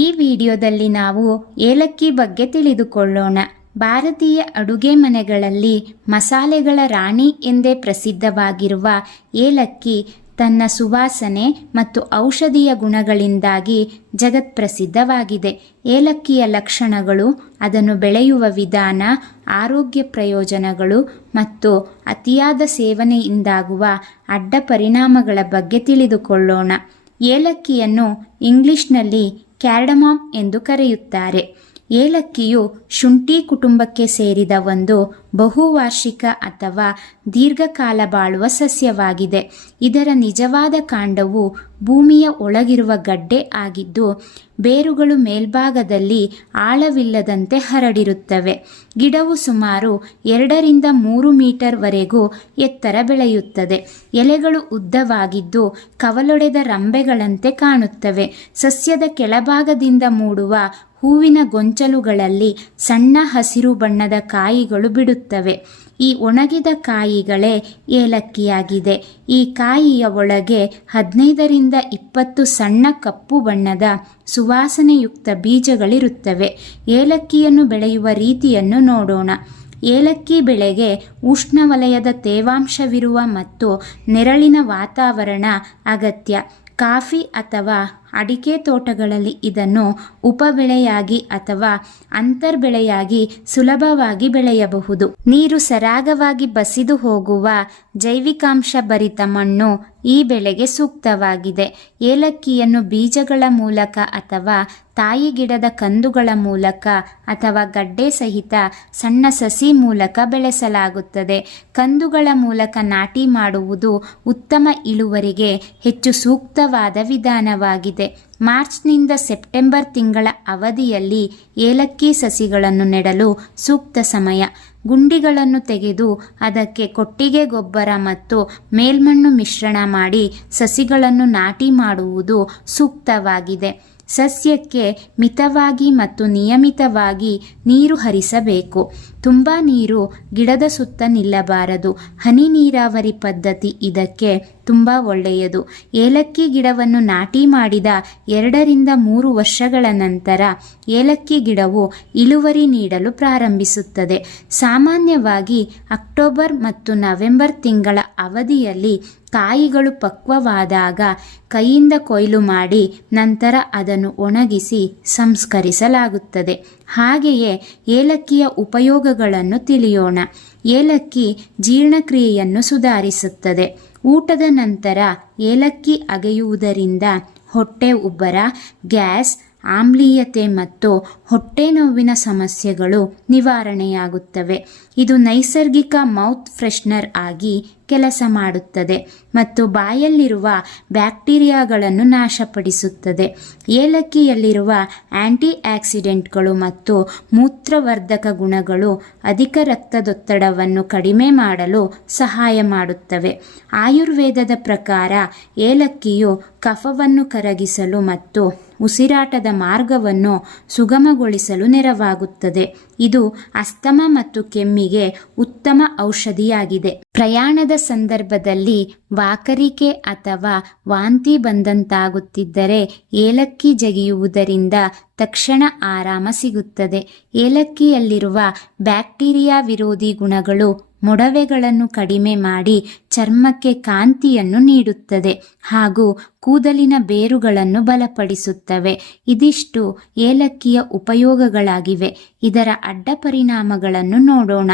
ಈ ವಿಡಿಯೋದಲ್ಲಿ ನಾವು ಏಲಕ್ಕಿ ಬಗ್ಗೆ ತಿಳಿದುಕೊಳ್ಳೋಣ. ಭಾರತೀಯ ಅಡುಗೆ ಮನೆಗಳಲ್ಲಿ ಮಸಾಲೆಗಳ ರಾಣಿ ಎಂದೇ ಪ್ರಸಿದ್ಧವಾಗಿರುವ ಏಲಕ್ಕಿ ತನ್ನ ಸುವಾಸನೆ ಮತ್ತು ಔಷಧೀಯ ಗುಣಗಳಿಂದಾಗಿ ಜಗತ್ಪ್ರಸಿದ್ಧವಾಗಿದೆ. ಏಲಕ್ಕಿಯ ಲಕ್ಷಣಗಳು, ಅದನ್ನು ಬೆಳೆಯುವ ವಿಧಾನ, ಆರೋಗ್ಯ ಪ್ರಯೋಜನಗಳು ಮತ್ತು ಅತಿಯಾದ ಸೇವನೆಯಿಂದಾಗುವ ಅಡ್ಡ ಪರಿಣಾಮಗಳ ಬಗ್ಗೆ ತಿಳಿದುಕೊಳ್ಳೋಣ. ಏಲಕ್ಕಿಯನ್ನು ಇಂಗ್ಲಿಷ್ನಲ್ಲಿ ಕ್ಯಾರ್ಡಮಾಮ್ ಎಂದು ಕರೆಯುತ್ತಾರೆ. ಏಲಕ್ಕಿಯು ಶುಂಠಿ ಕುಟುಂಬಕ್ಕೆ ಸೇರಿದ ಒಂದು ಬಹುವಾರ್ಷಿಕ ಅಥವಾ ದೀರ್ಘಕಾಲ ಬಾಳುವ ಸಸ್ಯವಾಗಿದೆ. ಇದರ ನಿಜವಾದ ಕಾಂಡವು ಭೂಮಿಯ ಒಳಗಿರುವ ಗಡ್ಡೆ ಆಗಿದ್ದು, ಬೇರುಗಳು ಮೇಲ್ಭಾಗದಲ್ಲಿ ಆಳವಿಲ್ಲದಂತೆ ಹರಡಿರುತ್ತವೆ. ಗಿಡವು ಸುಮಾರು 2 ರಿಂದ 3 ಮೀಟರ್ ವರೆಗೂ ಎತ್ತರ ಬೆಳೆಯುತ್ತದೆ. ಎಲೆಗಳು ಉದ್ದವಾಗಿದ್ದು ಕವಲೊಡೆದ ರಂಬೆಗಳಂತೆ ಕಾಣುತ್ತವೆ. ಸಸ್ಯದ ಕೆಳಭಾಗದಿಂದ ಮೂಡುವ ಹೂವಿನ ಗೊಂಚಲುಗಳಲ್ಲಿ ಸಣ್ಣ ಹಸಿರು ಬಣ್ಣದ ಕಾಯಿಗಳು ಬಿಡುತ್ತವೆ. ಈ ಒಣಗಿದ ಕಾಯಿಗಳೇ ಏಲಕ್ಕಿಯಾಗಿದೆ. ಈ ಕಾಯಿಯ ಒಳಗೆ 15 ರಿಂದ 20 ಸಣ್ಣ ಕಪ್ಪು ಬಣ್ಣದ ಸುವಾಸನೆಯುಕ್ತ ಬೀಜಗಳಿರುತ್ತವೆ. ಏಲಕ್ಕಿಯನ್ನು ಬೆಳೆಯುವ ರೀತಿಯನ್ನು ನೋಡೋಣ. ಏಲಕ್ಕಿ ಬೆಳೆಗೆ ಉಷ್ಣವಲಯದ ತೇವಾಂಶವಿರುವ ಮತ್ತು ನೆರಳಿನ ವಾತಾವರಣ ಅಗತ್ಯ. ಕಾಫಿ ಅಥವಾ ಅಡಿಕೆ ತೋಟಗಳಲ್ಲಿ ಇದನ್ನು ಉಪಬೆಳೆಯಾಗಿ ಅಥವಾ ಅಂತರ್ಬೆಳೆಯಾಗಿ ಸುಲಭವಾಗಿ ಬೆಳೆಯಬಹುದು. ನೀರು ಸರಾಗವಾಗಿ ಬಸಿದು ಹೋಗುವ ಜೈವಿಕಾಂಶ ಭರಿತ ಮಣ್ಣು ಈ ಬೆಳೆಗೆ ಸೂಕ್ತವಾಗಿದೆ. ಏಲಕ್ಕಿಯನ್ನು ಬೀಜಗಳ ಮೂಲಕ ಅಥವಾ ತಾಯಿ ಗಿಡದ ಕಂದುಗಳ ಮೂಲಕ ಅಥವಾ ಗಡ್ಡೆ ಸಹಿತ ಸಣ್ಣ ಸಸಿ ಮೂಲಕ ಬೆಳೆಸಲಾಗುತ್ತದೆ. ಕಂದುಗಳ ಮೂಲಕ ನಾಟಿ ಮಾಡುವುದು ಉತ್ತಮ ಇಳುವರಿಗೆ ಹೆಚ್ಚು ಸೂಕ್ತವಾದ ವಿಧಾನವಾಗಿದೆ. ಮಾರ್ಚ್ನಿಂದ ಸೆಪ್ಟೆಂಬರ್ ತಿಂಗಳ ಅವಧಿಯಲ್ಲಿ ಏಲಕ್ಕಿ ಸಸಿಗಳನ್ನು ನೆಡಲು ಸೂಕ್ತ ಸಮಯ. ಗುಂಡಿಗಳನ್ನು ತೆಗೆದು ಅದಕ್ಕೆ ಕೊಟ್ಟಿಗೆ ಗೊಬ್ಬರ ಮತ್ತು ಮೇಲ್ಮಣ್ಣು ಮಿಶ್ರಣ ಮಾಡಿ ಸಸಿಗಳನ್ನು ನಾಟಿ ಮಾಡುವುದು ಸೂಕ್ತವಾಗಿದೆ. ಸಸ್ಯಕ್ಕೆ ಮಿತವಾಗಿ ಮತ್ತು ನಿಯಮಿತವಾಗಿ ನೀರು ಹರಿಸಬೇಕು. ತುಂಬ ನೀರು ಗಿಡದ ಸುತ್ತ ನಿಲ್ಲಬಾರದು. ಹನಿ ನೀರಾವರಿ ಪದ್ಧತಿ ಇದಕ್ಕೆ ತುಂಬ ಒಳ್ಳೆಯದು. ಏಲಕ್ಕಿ ಗಿಡವನ್ನು ನಾಟಿ ಮಾಡಿದ 2 ರಿಂದ 3 ವರ್ಷಗಳ ನಂತರ ಏಲಕ್ಕಿ ಗಿಡವು ಇಳುವರಿ ನೀಡಲು ಪ್ರಾರಂಭಿಸುತ್ತದೆ. ಸಾಮಾನ್ಯವಾಗಿ ಅಕ್ಟೋಬರ್ ಮತ್ತು ನವೆಂಬರ್ ತಿಂಗಳ ಅವಧಿಯಲ್ಲಿ ಕಾಯಿಗಳು ಪಕ್ವವಾದಾಗ ಕೈಯಿಂದ ಕೊಯ್ಲು ಮಾಡಿ ನಂತರ ಅದನ್ನು ಒಣಗಿಸಿ ಸಂಸ್ಕರಿಸಲಾಗುತ್ತದೆ. ಹಾಗೆಯೇ ಏಲಕ್ಕಿಯ ಉಪಯೋಗಗಳನ್ನು ತಿಳಿಯೋಣ. ಏಲಕ್ಕಿ ಜೀರ್ಣಕ್ರಿಯೆಯನ್ನು ಸುಧಾರಿಸುತ್ತದೆ. ಊಟದ ನಂತರ ಏಲಕ್ಕಿ ಅಗೆಯುವುದರಿಂದ ಹೊಟ್ಟೆ ಉಬ್ಬರ, ಗ್ಯಾಸ್, ಆಮ್ಲೀಯತೆ ಮತ್ತು ಹೊಟ್ಟೆ ನೋವಿನ ಸಮಸ್ಯೆಗಳು ನಿವಾರಣೆಯಾಗುತ್ತವೆ. ಇದು ನೈಸರ್ಗಿಕ ಮೌತ್ ಫ್ರೆಶ್ನರ್ ಆಗಿ ಕೆಲಸ ಮಾಡುತ್ತದೆ ಮತ್ತು ಬಾಯಲ್ಲಿರುವ ಬ್ಯಾಕ್ಟೀರಿಯಾಗಳನ್ನು ನಾಶಪಡಿಸುತ್ತದೆ. ಏಲಕ್ಕಿಯಲ್ಲಿರುವ ಆಂಟಿ ಆಕ್ಸಿಡೆಂಟ್ಗಳು ಮತ್ತು ಮೂತ್ರವರ್ಧಕ ಗುಣಗಳು ಅಧಿಕ ರಕ್ತದೊತ್ತಡವನ್ನು ಕಡಿಮೆ ಮಾಡಲು ಸಹಾಯ ಮಾಡುತ್ತವೆ. ಆಯುರ್ವೇದದ ಪ್ರಕಾರ ಏಲಕ್ಕಿಯು ಕಫವನ್ನು ಕರಗಿಸಲು ಮತ್ತು ಉಸಿರಾಟದ ಮಾರ್ಗವನ್ನು ಸುಗಮಗೊಳಿಸಲು ನೆರವಾಗುತ್ತದೆ. ಇದು ಅಸ್ತಮ ಮತ್ತು ಕೆಮ್ಮಿಗೆ ಉತ್ತಮ ಔಷಧಿಯಾಗಿದೆ. ಪ್ರಯಾಣದ ಸಂದರ್ಭದಲ್ಲಿ ವಾಕರಿಕೆ ಅಥವಾ ವಾಂತಿ ಬಂದಂತಾಗುತ್ತಿದ್ದರೆ ಏಲಕ್ಕಿ ಜಗಿಯುವುದರಿಂದ ತಕ್ಷಣ ಆರಾಮ ಸಿಗುತ್ತದೆ. ಏಲಕ್ಕಿಯಲ್ಲಿರುವ ಬ್ಯಾಕ್ಟೀರಿಯಾ ವಿರೋಧಿ ಗುಣಗಳು ಮೊಡವೆಗಳನ್ನು ಕಡಿಮೆ ಮಾಡಿ ಚರ್ಮಕ್ಕೆ ಕಾಂತಿಯನ್ನು ನೀಡುತ್ತದೆ ಹಾಗೂ ಕೂದಲಿನ ಬೇರುಗಳನ್ನು ಬಲಪಡಿಸುತ್ತವೆ. ಇದಿಷ್ಟು ಏಲಕ್ಕಿಯ ಉಪಯೋಗಗಳಾಗಿವೆ. ಇದರ ಅಡ್ಡ ಪರಿಣಾಮಗಳನ್ನು ನೋಡೋಣ.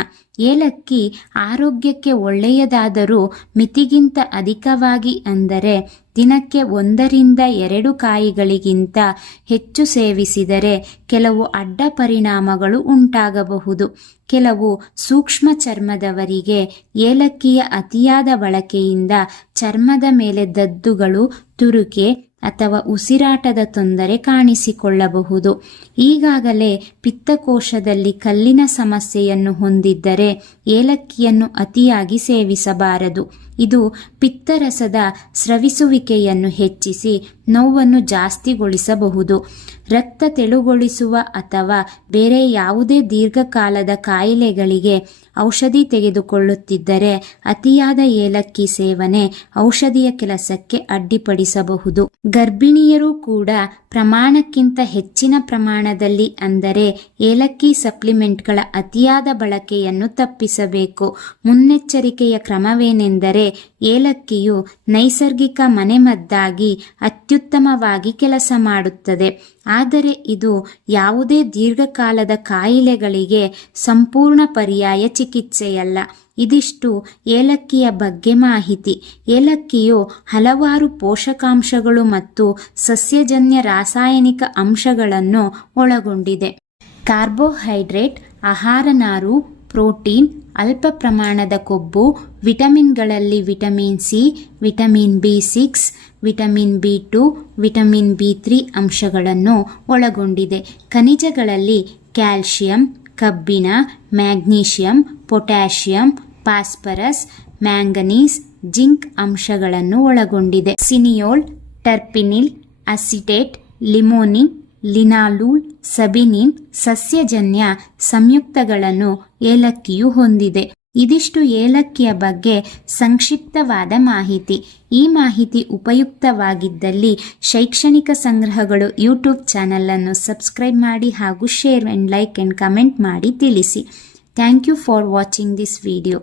ಏಲಕ್ಕಿ ಆರೋಗ್ಯಕ್ಕೆ ಒಳ್ಳೆಯದಾದರೂ ಮಿತಿಗಿಂತ ಅಧಿಕವಾಗಿ, ಅಂದರೆ ದಿನಕ್ಕೆ 1 ರಿಂದ 2 ಕಾಯಿಗಳಿಗಿಂತ ಹೆಚ್ಚು ಸೇವಿಸಿದರೆ ಕೆಲವು ಅಡ್ಡ ಪರಿಣಾಮಗಳು ಉಂಟಾಗಬಹುದು. ಕೆಲವು ಸೂಕ್ಷ್ಮ ಚರ್ಮದವರಿಗೆ ಏಲಕ್ಕಿಯ ಅತಿಯಾದ ಬಳಕೆಯಿಂದ ಚರ್ಮದ ಮೇಲೆ ದದ್ದುಗಳು, ತುರುಕೆ ಅಥವಾ ಉಸಿರಾಟದ ತೊಂದರೆ ಕಾಣಿಸಿಕೊಳ್ಳಬಹುದು. ಈಗಾಗಲೇ ಪಿತ್ತಕೋಶದಲ್ಲಿ ಕಲ್ಲಿನ ಸಮಸ್ಯೆಯನ್ನು ಹೊಂದಿದ್ದರೆ ಏಲಕ್ಕಿಯನ್ನು ಅತಿಯಾಗಿ ಸೇವಿಸಬಾರದು. ಇದು ಪಿತ್ತರಸದ ಸ್ರವಿಸುವಿಕೆಯನ್ನು ಹೆಚ್ಚಿಸಿ ನೋವನ್ನು ಜಾಸ್ತಿಗೊಳಿಸಬಹುದು. ರಕ್ತ ತೆಳುಗೊಳಿಸುವ ಅಥವಾ ಬೇರೆ ಯಾವುದೇ ದೀರ್ಘಕಾಲದ ಕಾಯಿಲೆಗಳಿಗೆ ಔಷಧಿ ತೆಗೆದುಕೊಳ್ಳುತ್ತಿದ್ದರೆ ಅತಿಯಾದ ಏಲಕ್ಕಿ ಸೇವನೆ ಔಷಧಿಯ ಕೆಲಸಕ್ಕೆ ಅಡ್ಡಿಪಡಿಸಬಹುದು. ಗರ್ಭಿಣಿಯರು ಕೂಡ ಪ್ರಮಾಣಕ್ಕಿಂತ ಹೆಚ್ಚಿನ ಪ್ರಮಾಣದಲ್ಲಿ ಅಂದರೆ ಏಲಕ್ಕಿ ಸಪ್ಲಿಮೆಂಟ್ಗಳ ಅತಿಯಾದ ಬಳಕೆಯನ್ನು ತಪ್ಪಿಸಬೇಕು. ಮುನ್ನೆಚ್ಚರಿಕೆಯ ಕ್ರಮವೇನೆಂದರೆ ಏಲಕ್ಕಿಯು ನೈಸರ್ಗಿಕ ಮನೆಮದ್ದಾಗಿ ಅತ್ಯುತ್ತಮವಾಗಿ ಕೆಲಸ ಮಾಡುತ್ತದೆ. ಆದರೆ ಇದು ಯಾವುದೇ ದೀರ್ಘಕಾಲದ ಕಾಯಿಲೆಗಳಿಗೆ ಸಂಪೂರ್ಣ ಪರ್ಯಾಯ ಚಿಕಿತ್ಸೆಯಲ್ಲ. ಇದಿಷ್ಟು ಏಲಕ್ಕಿಯ ಬಗ್ಗೆ ಮಾಹಿತಿ. ಏಲಕ್ಕಿಯು ಹಲವಾರು ಪೋಷಕಾಂಶಗಳು ಮತ್ತು ಸಸ್ಯಜನ್ಯ ರಾಸಾಯನಿಕ ಅಂಶಗಳನ್ನು ಒಳಗೊಂಡಿದೆ. ಕಾರ್ಬೋಹೈಡ್ರೇಟ್, ಆಹಾರ ನಾರು, ಪ್ರೋಟೀನ್, ಅಲ್ಪ ಪ್ರಮಾಣದ ಕೊಬ್ಬು, ವಿಟಮಿನ್ಗಳಲ್ಲಿ vitamin C, vitamin ಬಿ6, vitamin B two, vitamin ಬಿ3 ಅಂಶಗಳನ್ನು ಒಳಗೊಂಡಿದೆ. ಖನಿಜಗಳಲ್ಲಿ ಕ್ಯಾಲ್ಸಿಯಂ, ಕಬ್ಬಿಣ, magnesium, potassium, phosphorus, manganese, zinc ಅಂಶಗಳನ್ನು ಒಳಗೊಂಡಿದೆ. ಸಿನಿಯೋಲ್, ಟರ್ಪಿನಿಲ್, ಅಸಿಟೇಟ್, ಲಿಮೋನಿನ್, ಲಿನಾಲೂಲ್, ಸಬಿನಿನ್ ಸಸ್ಯಜನ್ಯ ಸಂಯುಕ್ತಗಳನ್ನು ಏಲಕ್ಕಿಯು ಹೊಂದಿದೆ. ಇದಿಷ್ಟು ಏಲಕ್ಕಿಯ ಬಗ್ಗೆ ಸಂಕ್ಷಿಪ್ತವಾದ ಮಾಹಿತಿ. ಈ ಮಾಹಿತಿ ಉಪಯುಕ್ತವಾಗಿದ್ದಲ್ಲಿ ಶೈಕ್ಷಣಿಕ ಸಂಗ್ರಹಗಳು ಯೂಟ್ಯೂಬ್ ಚಾನಲ್ ಅನ್ನು ಸಬ್ಸ್ಕ್ರೈಬ್ ಮಾಡಿ ಹಾಗೂ share and like and comment ಮಾಡಿ ತಿಳಿಸಿ. Thank you for watching this video.